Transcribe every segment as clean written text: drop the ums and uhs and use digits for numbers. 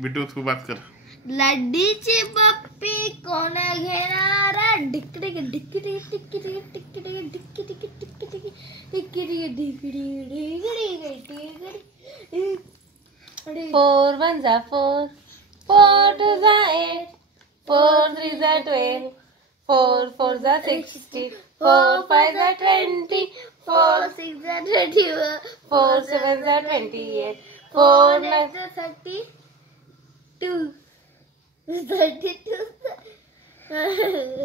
बिट्टू तू बात कर। लड्डीची पप्पी कोण घेणार? ढिकडी ढिकडी टिकडी टिकडी ढिकडी टिकडी टिकडी ढिकडी ढिकडी 4 1 जा 4, 4 2 जा 8, 4 3 जा 12, 4 4 जा 60, 4 5 जा 20, 4 6 जा 21, 4 7 जा 28, 4 9 जा 32, 32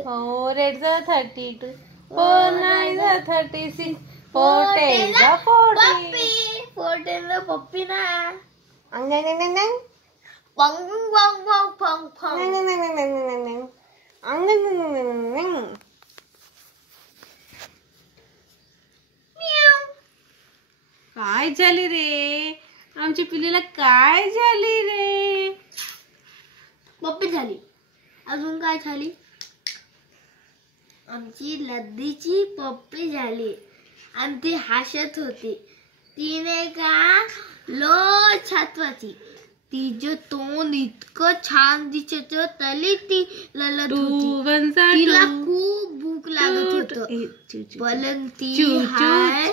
4 8 जा 32, 4 9 जा 36, 4 10 जा 40. 4 10 ला पप्पी ना. अंग अंग अंग अंग पंग पंग पंग पंग पंग. अंग अंग अंग अंग अंग अंग अंग अंग अंग. काय झाली रे? आमच्या पिल्लीला काय झाली रे? पप्पी झाली. अजून काय झाली? आमची लड्डीची पप्पी झाली आणि ती हसत होती. तिने का लो छातवाची तिचं तोंड इतकं छान दिसत तरी ती ललत होती. तिला खूप भूक लागत होत. पण ती हाय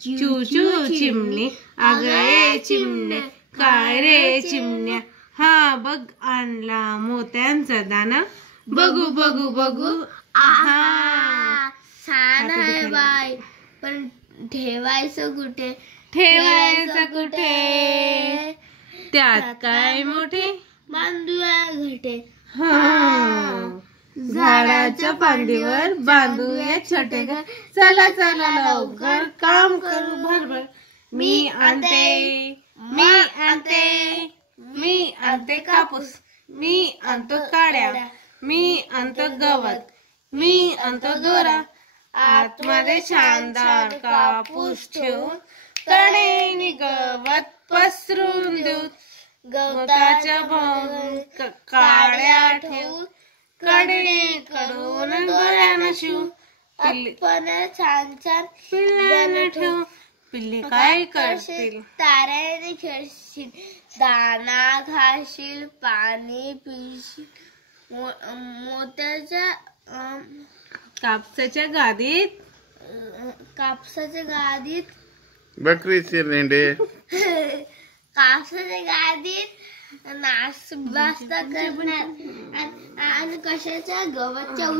चूचू चिमणी, अगं चिमण्या काय रे चिमण्या, हा बघ आणला मोत्यांचा दाना, बघू बघू बघू आहा. छान आहे बाय, पण ठेवायचं कुठे? ठेवायचं कुठे? त्यात काय मोठे बांधूया घटे. हा झाडाच्या फांदीवर बांधूया छोटे घर. चला चला लवकर काम करू भरभर. मी आणते मी आणते मी आणते कापूस, मी आणतो काड्या, मी आणतो गवत, मी आणतो दोरा. आतमध्ये शानदार कापूस ठेवून कडेने गवत पसरून देऊ. गवताच्या काड्या ठेवून कडे करून गळ्यानं शिव. पण छान छान पिल्लानं ठेवू. पिल्ले काय करतील? ताऱ्याने खेळशील, दाना खाशील, पाणी पिशील. मोत्याच्या कापसाच्या गादीत बकरीचे लेंडे कापसाच्या गादीत नाचबास्ता करणार आणि कशाच्या गवतच्या उशी